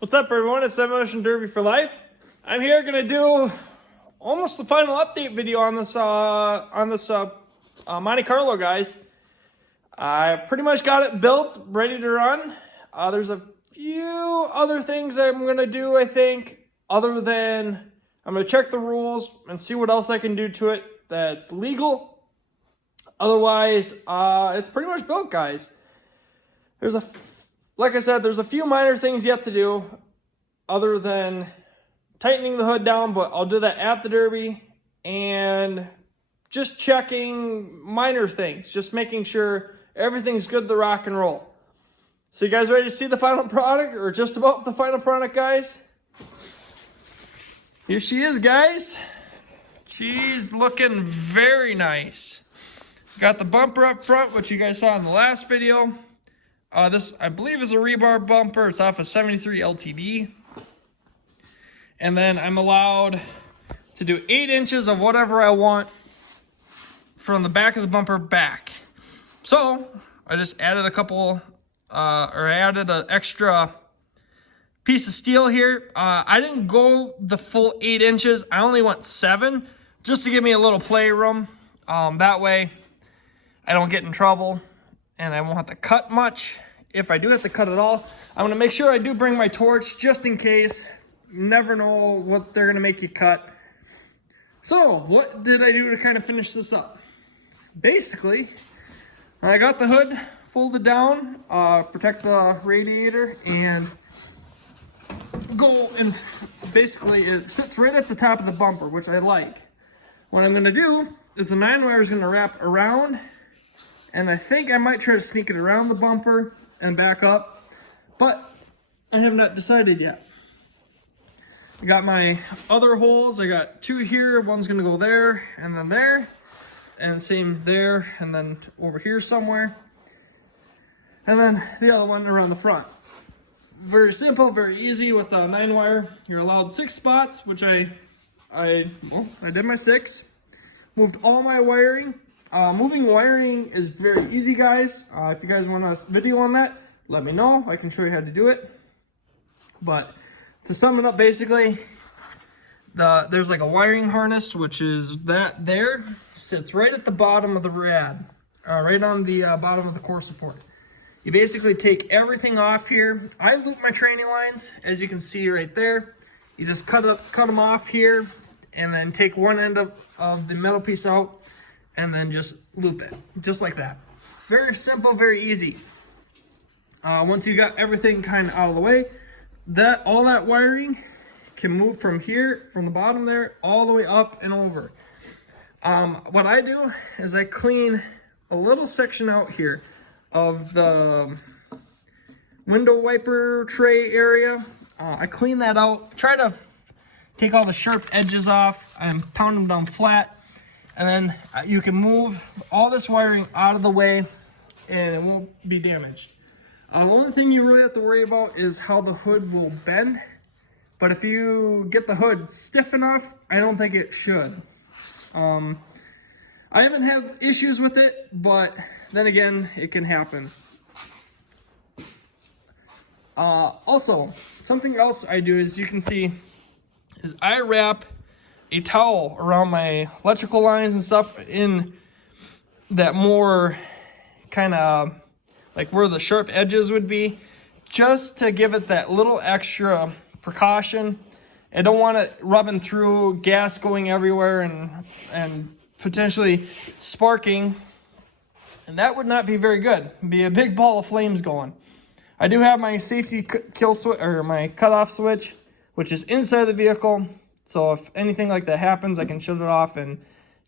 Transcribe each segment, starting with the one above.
What's up, everyone? It's 7Motion Derby for Life. I'm here gonna do almost the final update video on this Monte Carlo, guys. I pretty much got it built, ready to run. There's a few other things I'm gonna do, I think, other than I'm gonna check the rules and see what else I can do to it that's legal. Otherwise, it's pretty much built, guys. Like I said, there's a few minor things yet to do other than tightening the hood down, but I'll do that at the Derby and just checking minor things, just making sure everything's good to rock and roll. So you guys ready to see the final product, or just about the final product, guys? Here she is, guys. She's looking very nice. Got the bumper up front, which you guys saw in the last video. This, I believe, is a rebar bumper. It's off a 73 LTD. And then I'm allowed to do 8 inches of whatever I want from the back of the bumper back. So I just added a couple, I added an extra piece of steel here. I didn't go the full 8 inches. I only went 7, just to give me a little play room. That way I don't get in trouble. And I won't have to cut much. If I do have to cut at all, I'm gonna make sure I do bring my torch just in case. You never know what they're gonna make you cut. So what did I do to kind of finish this up? Basically, I got the hood folded down, protect the radiator, and go and basically it sits right at the top of the bumper, which I like. What I'm gonna do is the 9-wire is gonna wrap around, and I think I might try to sneak it around the bumper and back up, but I have not decided yet. I got my other holes. I got 2 here. One's gonna go there and then there, and same there and then over here somewhere, and then the other one around the front. Very simple, very easy with the 9-wire. You're allowed 6 spots, which I did my 6. Moved all my wiring. Moving wiring is very easy, guys. If you guys want a video on that, let me know. I can show you how to do it. But to sum it up, basically, there's like a wiring harness, which is that there, sits right at the bottom of the rad, right on the bottom of the core support. You basically take everything off here. I loop my training lines, as you can see right there. You just cut them off here, and then take one end of the metal piece out, and then just loop it, just like that. Very simple, very easy. Once you got everything kind of out of the way, all that wiring can move from here, from the bottom there, all the way up and over. What I do is I clean a little section out here of the window wiper tray area. I clean that out, try to take all the sharp edges off and pound them down flat. And then you can move all this wiring out of the way and it won't be damaged. The only thing you really have to worry about is how the hood will bend. But if you get the hood stiff enough, I don't think it should. I haven't had issues with it, but then again, it can happen. Also, something else I do, as you can see, is I wrap a towel around my electrical lines and stuff in that more kind of like where the sharp edges would be, just to give it that little extra precaution. I don't want it rubbing through, gas going everywhere and potentially sparking, and that would not be very good. It'd be a big ball of flames going. I do have my safety kill switch, or my cutoff switch, which is inside the vehicle. So if anything like that happens, I can shut it off and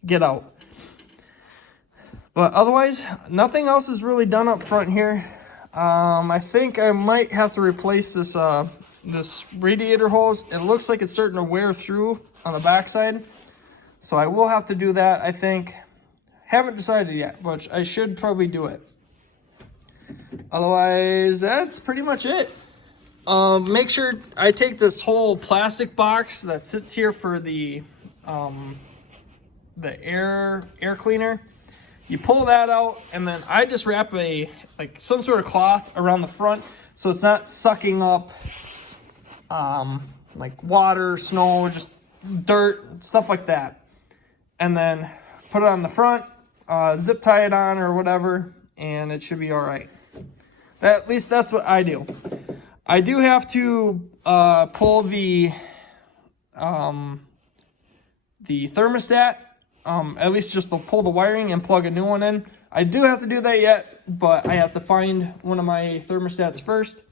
get out. But otherwise, nothing else is really done up front here. I think I might have to replace this this radiator hose. It looks like it's starting to wear through on the backside. So I will have to do that, I think. Haven't decided yet, but I should probably do it. Otherwise, that's pretty much it. Make sure I take this whole plastic box that sits here for the air cleaner. You pull that out, and then I just wrap some sort of cloth around the front so it's not sucking up like water, snow, just dirt, stuff like that. And then put it on the front, zip tie it on or whatever, and it should be all right. At least that's what I do. I do have to pull the thermostat, at least just to pull the wiring and plug a new one in. I do have to do that yet, but I have to find one of my thermostats first.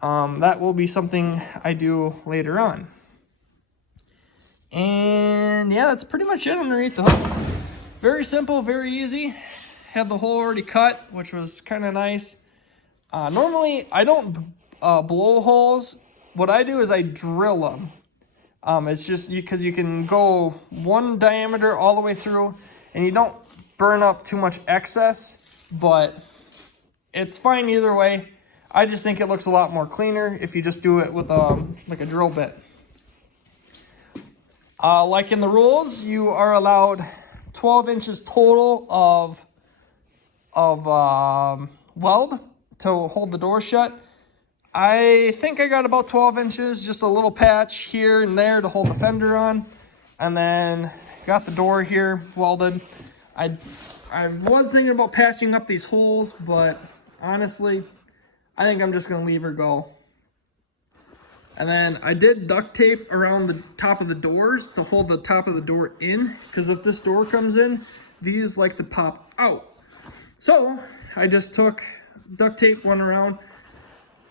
That will be something I do later on. And yeah, that's pretty much it underneath the hood. Very simple, very easy. Had the hole already cut, which was kind of nice. Normally, I don't blow holes. What I do is I drill them. It's just because you can go one diameter all the way through, and you don't burn up too much excess, but it's fine either way. I just think it looks a lot more cleaner if you just do it with like a drill bit. Like in the rules, you are allowed 12 inches total of weld to hold the door shut. I think I got about 12 inches, just a little patch here and there to hold the fender on. And then got the door here welded. I was thinking about patching up these holes, but honestly, I think I'm just gonna leave her go. And then I did duct tape around the top of the doors to hold the top of the door in, because if this door comes in, these like to pop out. So I just took duct tape one around.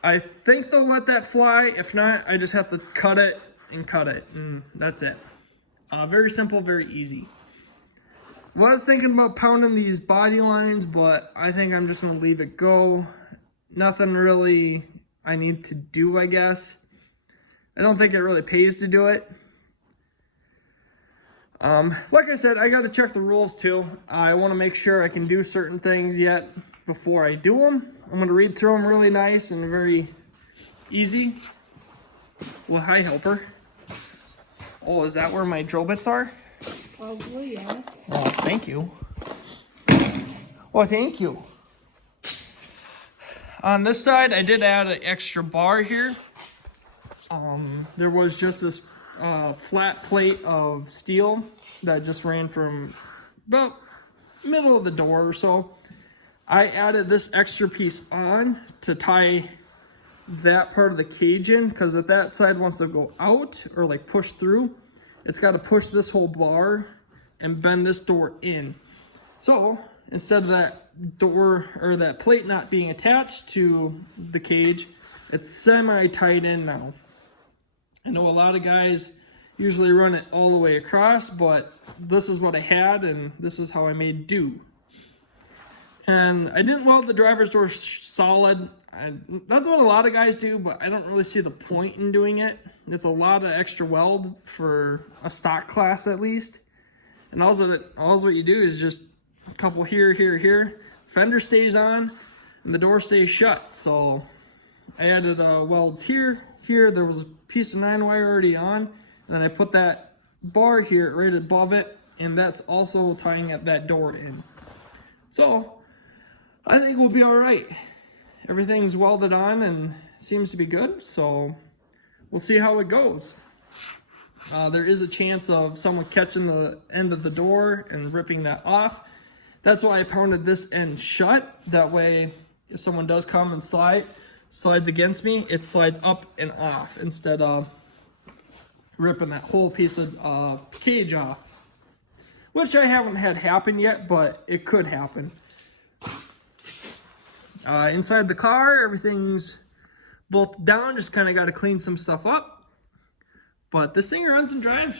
I think they'll let that fly. If not, I just have to cut it, and that's it. Very simple, very easy. Was thinking about pounding these body lines, but I think I'm just gonna leave it go. Nothing really I need to do, I guess. I don't think it really pays to do it. Like I said, I got to check the rules too. I want to make sure I can do certain things yet before I do them. I'm going to read through them really nice and very easy. Well, hi, helper. Oh, is that where my drill bits are? Probably, yeah. Oh, thank you. Well, thank you. On this side, I did add an extra bar here. There was just this flat plate of steel that just ran from about middle of the door or so. I added this extra piece on to tie that part of the cage in, because if that side wants to go out or like push through, it's got to push this whole bar and bend this door in. So instead of that door or that plate not being attached to the cage, it's semi-tied in now. I know a lot of guys usually run it all the way across, but this is what I had, and this is how I made do. And I didn't weld the driver's door solid. That's what a lot of guys do, but I don't really see the point in doing it. It's a lot of extra weld for a stock class at least. And also what you do is just a couple here, here, here. Fender stays on, and the door stays shut. So I added welds here. Here there was a piece of 9-wire already on, and then I put that bar here right above it, and that's also tying that door in. So I think we'll be all right. Everything's welded on and seems to be good, so we'll see how it goes. There is a chance of someone catching the end of the door and ripping that off. That's why I pounded this end shut. That way, if someone does come and slides against me, it slides up and off instead of ripping that whole piece of cage off, which I haven't had happen yet, but it could happen. Inside the car, everything's bolted down, just kind of got to clean some stuff up. But this thing runs and drives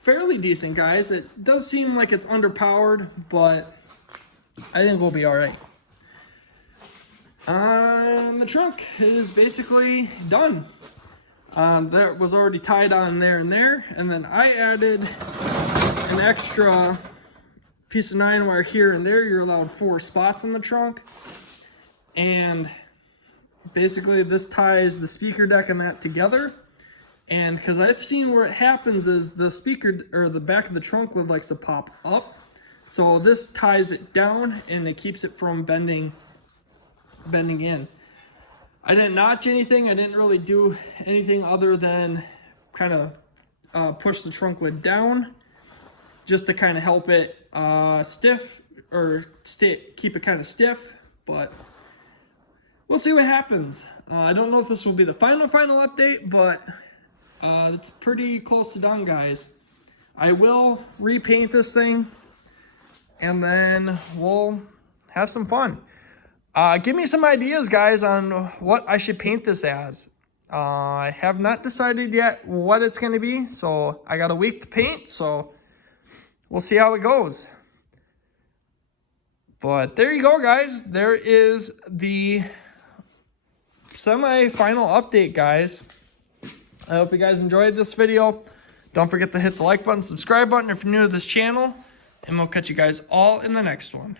fairly decent, guys. It does seem like it's underpowered, but I think we'll be all right. The trunk is basically done. That was already tied on there and there, and then I added an extra piece of 9-wire here and there. You're allowed 4 spots in the trunk, and basically this ties the speaker deck and that together. And because I've seen where it happens is the speaker or the back of the trunk lid likes to pop up, so this ties it down and it keeps it from bending in. I didn't notch anything. I didn't really do anything other than kind of push the trunk lid down just to kind of help it stiff or keep it kind of stiff, but we'll see what happens. I don't know if this will be the final update, but it's pretty close to done, guys. I will repaint this thing and then we'll have some fun. Give me some ideas, guys, on what I should paint this as. I have not decided yet what it's going to be, so I got a week to paint, so we'll see how it goes. But there you go, guys. There is the semi-final update, guys. I hope you guys enjoyed this video. Don't forget to hit the like button, subscribe button if you're new to this channel, and we'll catch you guys all in the next one.